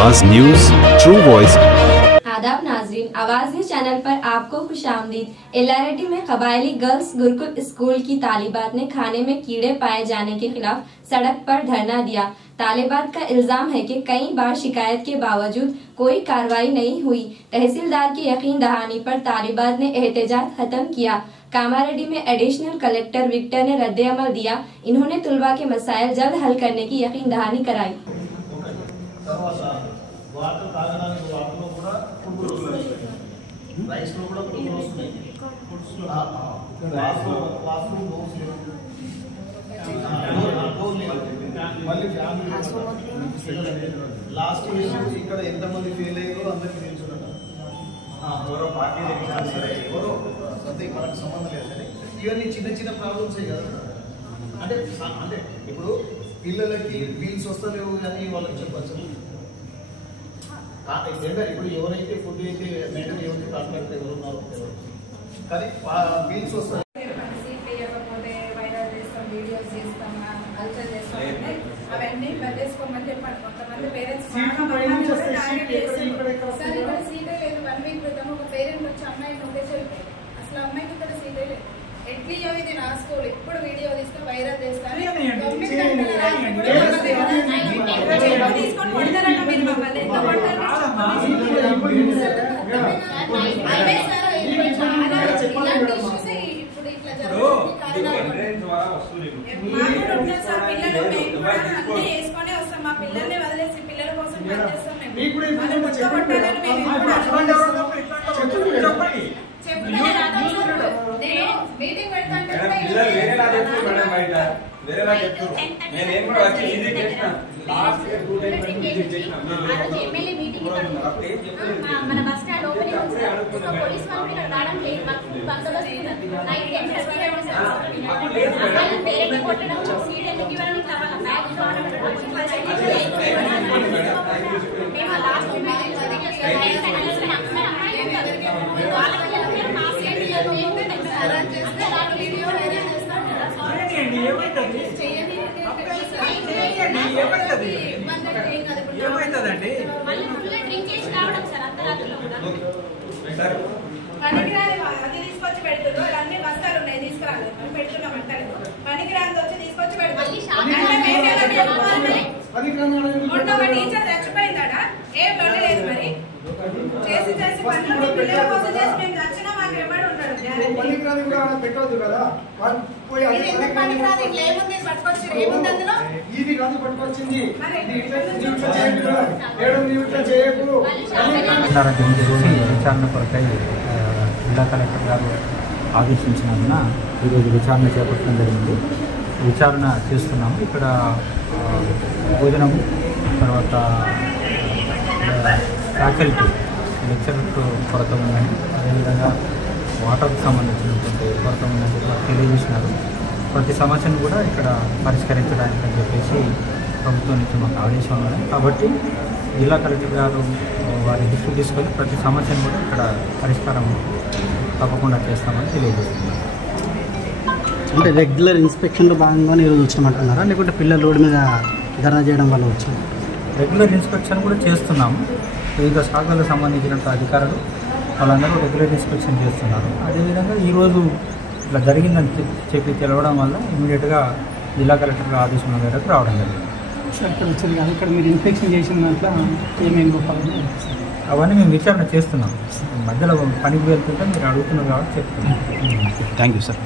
आवाज news, true voice. आदाब नाजरीन, आवाज न्यूज चैनल पर आपको खुशामदीद। एलआरटी में कबायली गर्ल्स गुरुकुल स्कूल की तालिबात ने खाने में कीड़े पाए जाने के खिलाफ सड़क पर धरना दिया। तालिबात का इल्जाम है कि कई बार शिकायत के बावजूद कोई कार्रवाई नहीं हुई। तहसीलदार की यकीन दहानी पर तालिबात ने एहतजाज खत्म किया। कामारेड्डी में एडिशनल कलेक्टर विक्टर ने रद्द-ए-अमल दिया। इन्होंने तुलबा के मसाइल जल्द हल करने की यकीन दहानी कराई। లాస్ట్ ఇయర్ ఇక్కడ ఎంతమంది ఫెయిల్ అయ్యారో అందరికీ తెలుసున్నట. ఎవరో పార్టీ సరే ఎవరో సంథింగ్ మనకు సంబంధం లేదు. సరే ఇవన్నీ చిన్న చిన్న ప్రాబ్లమ్సే కదా. అంటే అంటే ఇప్పుడు పిల్లలకి వీల్స్ వస్తలేవు కానీ వాళ్ళకి చెప్పచ్చు. ఇప్పుడు ఎవరైతే ఫుడ్ అయితే మెయింటైన్ ఎవరికి కాకపోతే ఎవరు ఉన్నారు కానీ వీల్స్ వస్తాయి. అవన్నీ బదేసుకోమని చెప్పండి. కొంతమంది పేరెంట్స్ సార్ ఇక్కడ సీటే లేదు. 1 వీక్ క్రితం ఒక పేరెంట్ వచ్చి అమ్మాయిని ఉండేసి అసలు అమ్మాయికి ఇక్కడ సీటే లేదు. ఎట్లీయో ఇది రాసుకోవాలి. ఎప్పుడు వీడియో తీసుకొని వైరల్ చేస్తారు. తీసుకొని కొడతారన్న మీరు మమ్మల్ని ఎంత కొడతారు? ఇలాంటి ఇష్యూస్ ఇప్పుడు ఇట్లా అన్ని వేసుకొని వస్తాం. మా పిల్లల్ని వదిలేసి పిల్లల కోసం పనిచేస్తాం. మీటింగ్ పెడతాంటే మన బస్ స్టాండ్ ఓపెనింగ్ పోలీస్ వాళ్ళు ఇక్కడ రావడం లేదు. పేరెంట్ కొట్టడం సీట్ ఎందుకు ఇవ్వడానికి కావాలా? బ్యాగ్ మేము లాస్ట్ పనికిరాని అది తీసుకొచ్చి పెడుతున్నారు. అన్ని బస్తాలు ఉన్నాయి తీసుకురాలేదు. మనం పెడుతున్నాం అంటారు. పనికిరాని వచ్చి తీసుకొచ్చి పెడుతుంది. మొన్న ఒక టీచర్ చచ్చిపోయిందా? ఏం లొల్లి లేదు. మరి చేసి చేసి పనులు పిల్లల కోసం చేసి మేము నచ్చినా మాకు ఎవరు ఉంటారు? పెట్టవద్దు కదా. పనికిరాదు ఇట్లా ఏముంది పట్టుకొచ్చి ఏముంది అందులో? ఇది కాదు పట్టుకొచ్చింది. విచారణ కొరకై జిల్లా కలెక్టర్ గారు ఆదేశించినందున ఈరోజు విచారణ చేపట్టడం జరిగింది. విచారణ చేస్తున్నాము. ఇక్కడ భోజనం, తర్వాత ఫ్యాకల్టీ లెక్చరర్ కొరత ఉందని, అదేవిధంగా వాటర్కి సంబంధించినటువంటి కొరత ఉందని చెప్పి తెలియజేసినారు. ప్రతి సమస్యను కూడా ఇక్కడ పరిష్కరించడానికి అని చెప్పేసి ప్రభుత్వం నుంచి మాకు ఆదేశం ఉన్నాయి. కాబట్టి జిల్లా కలెక్టర్ గారు వారి దృష్టికి తీసుకొని ప్రతి సమస్యను కూడా ఇక్కడ పరిష్కారం తప్పకుండా చేస్తామని తెలియజేస్తున్నారు. అంటే రెగ్యులర్ ఇన్స్పెక్షన్లో భాగంగానే ఈరోజు వచ్చామంటున్నారా, లేకుంటే పిల్లలు రోడ్డు మీద ధర్నా చేయడం వల్ల వచ్చాం? రెగ్యులర్ ఇన్స్పెక్షన్ కూడా చేస్తున్నాము. వివిధ శాఖలకు సంబంధించిన అధికారులు వాళ్ళందరూ రెగ్యులర్ ఇన్స్పెక్షన్ చేస్తున్నారు. అదేవిధంగా ఈరోజు ఇట్లా జరిగిందని చెప్పి తెలవడం వల్ల ఇమీడియట్గా జిల్లా కలెక్టర్ ఆదేశం మేరకు రావడం జరిగింది. సార్ ఇక్కడ వచ్చేది కాదు, ఇక్కడ మీరు ఇన్స్పెక్షన్ చేసిన దాంట్లో ఏమేమి గొప్పలు అవన్నీ మేము విచారణ చేస్తున్నాం. మధ్యలో పనికి వెళ్తుంటే మీరు అడుగుతున్నారు కాబట్టి చెప్తున్నాం. Thank you sir.